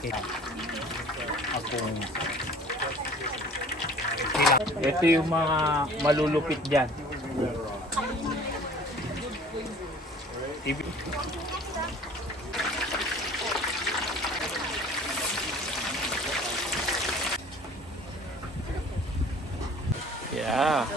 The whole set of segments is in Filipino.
Akong ito yung mga malulupit dyan. Yeah.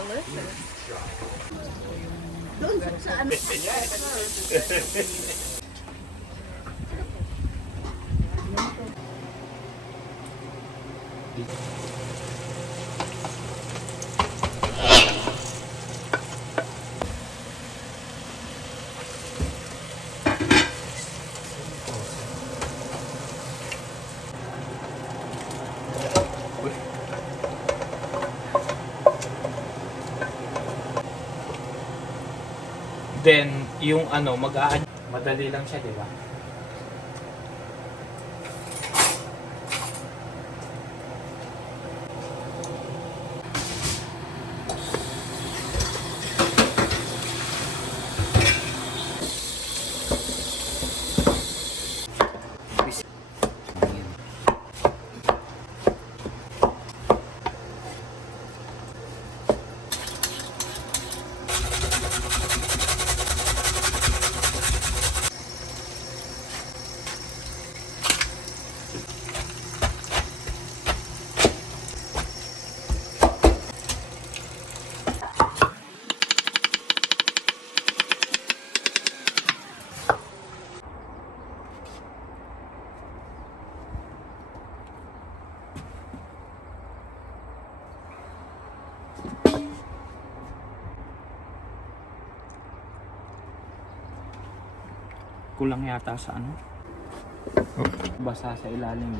Then, yung ano, madali lang siya, di ba? Kulang yata sa ano? Basa sa ilalim.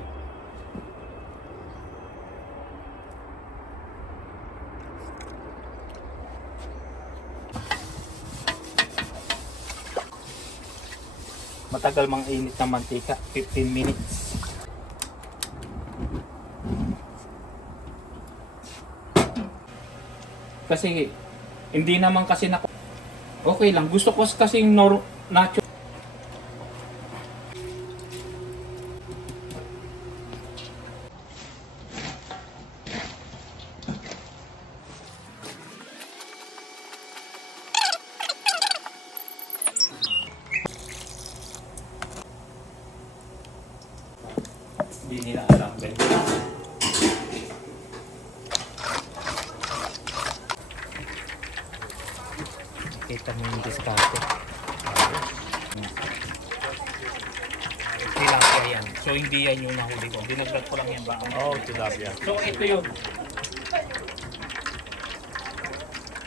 Matagal mang init ng mantika, 15 minutes. Kasi hindi naman kasi okay lang. Gusto ko kasi natural. Hindi nila alam din. Kita mo yung diskarte. Tilapia yan. So hindi yan yung nahuli ko. Dinagdag ko lang yan ba? Oh, tilapia. So ito yun.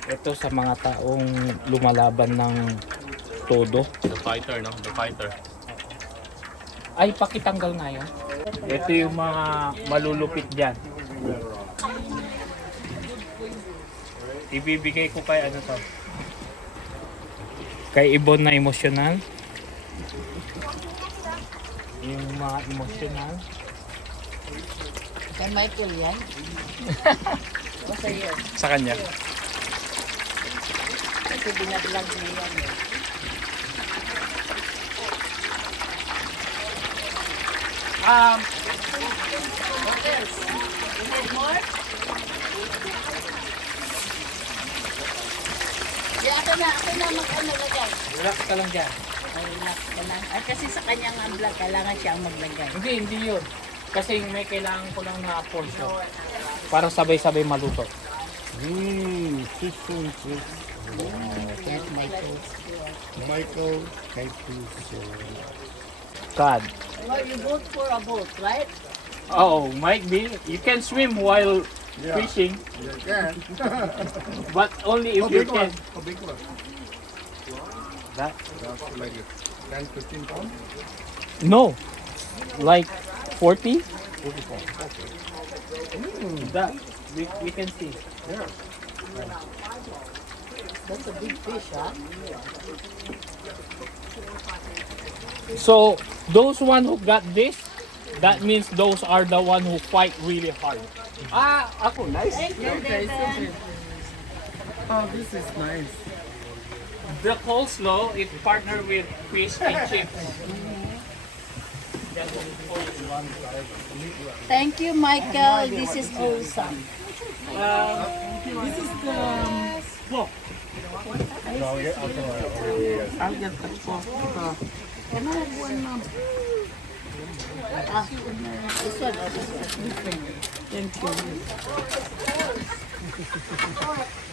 Ito sa mga taong lumalaban ng todo. The fighter, no? The fighter. Ay, pakitanggal nga yan. Ito yung mga malulupit dyan. Ibibigay ko kay ano to. Kay Ibon na emosyonal. Yung mga emosyonal. Kay Michael yan? Basta yun. Sa kanya. Kasi binaglag niya yan eh. What else? You need more? Di, ako na mag-ano lagay. Relax ka lang dyan. Ay, relax ka lang. Ay, kasi sa kanyang vlog, kailangan siyang maglagay. Hindi yun. Kasi may kailangan ko lang na portion. Para sabay-sabay maluto. Fish on fish. Thanks, Michael. Michael, thank you so much. God. Well, you vote for a boat, right? Oh, might be. You can swim while fishing, You can. but only if you can. How big one? That? That's like 10, 15 pounds? No. Like 40? 40 pounds. Okay. That. We can see. Yeah. That's a big fish, huh? So, those one who got this, that means those are the one who fight really hard. Ako, nice. Thank you, David. Oh, this is nice. The coleslaw is partnered with fish and chips. Thank you, Michael. This is awesome. This is the. I'll get the pork. Ano one ma'am? This one or this one? Thank you.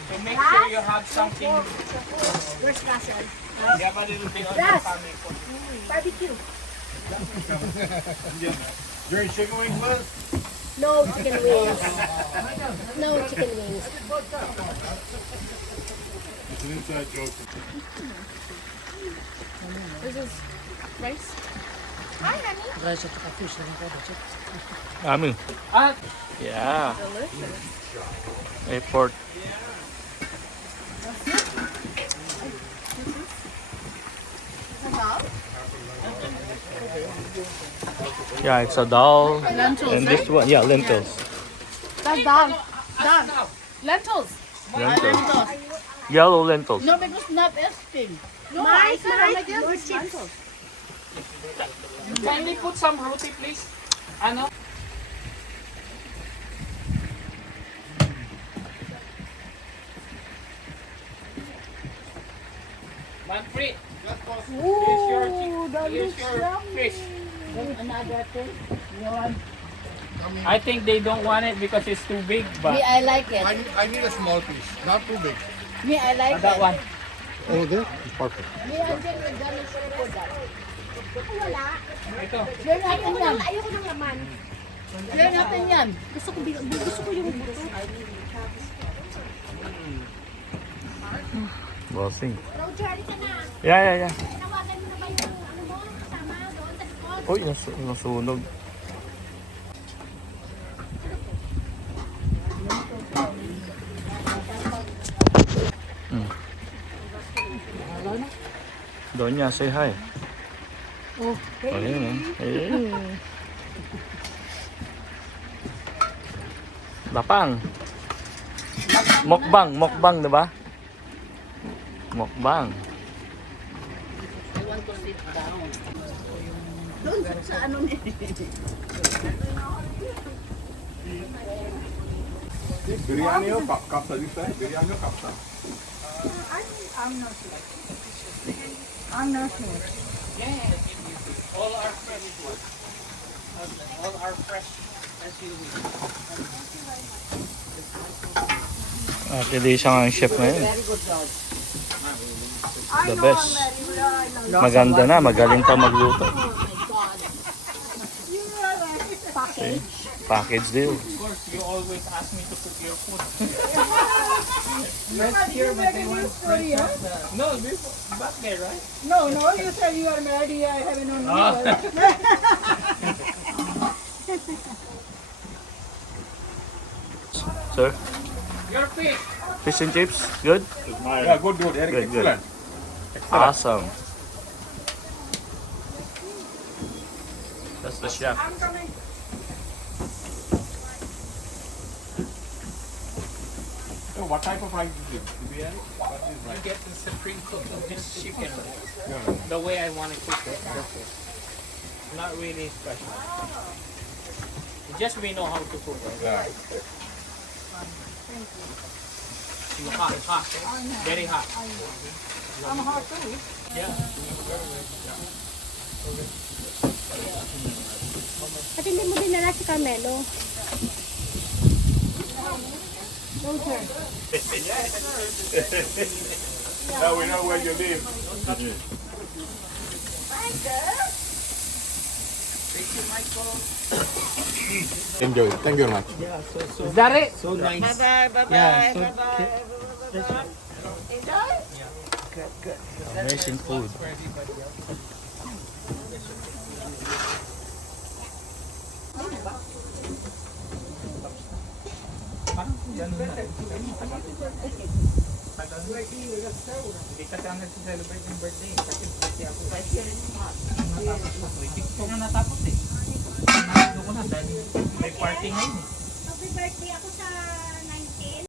So make sure you have something. Where's Russell? You have a little bit of the family. Barbecue. You're chicken wings, Liz? No chicken wings. No chicken wings. It's an inside joke. This is rice. Rice at fish. Amin. Ah, Yeah. Delicious. Airport. Yeah, it's a dal. Lentils, And this one, yeah, lentils. That's dal. Dal. Lentils. Lentils. Yellow lentils. No, because not asking. No, My I said I'm side, your against chips. lentils. kindly put some roti, please. Ano? Manfred, here's your here's your fish. Another thing. You want? I think they don't want it because it's too big, Me, but I like it. I need a small piece, not too big. Me, I like that it. one. Oh, there? Perfect. Me, I think we're gonna put that. Wala. Ito. Clear natin yan. Ayoko ng laman. Clear natin yan. Gusto ko yung buto. Bossing. Roger, halika na. Yeah. Tinawagan mo na ba yung ano mo? Kasama doon sa likod? Uy, nasunog. Donya, say hi. Oh, Ayun, eh. Lapang. Mukbang, diba? Mukbang. I want to sit down. Doon sa ano ni. Biryani or kapsa? You say biryani or kapsa? I'm not sure. Yeah. All are fresh. All are fresh. Actually, siya nga ang chef ngayon. Very good job. The best. Maganda na, magaling pa magluto. Package. Package deal. Of course, you always ask me to cook your food. Let's hear, but they want story, huh? No, this back there, right? No, you said you are married. I haven't known Ah. Sir, Your fish. fish and chips, good? Yeah, good, Eric. Good. Excellent. Awesome. That's the chef. So what type of rice is it? Biryani? You get the supreme cook of this chicken the way I want to cook it. That's it. Not really special. Just we know how to cook it. Yeah. Hot. Very hot. I'm hot too. Yeah. At hindi mo dinala si Carmelo. Roger. Now we know where you live. Enjoy. Thank you very much. Is that it? Bye-bye. Amazing food. Hindi kasi ako nag-celebrate ng birthday. Kasi birthday ako. Ito nga natapos eh. Doon ko na dahil may party ngayon eh. Happy birthday ako sa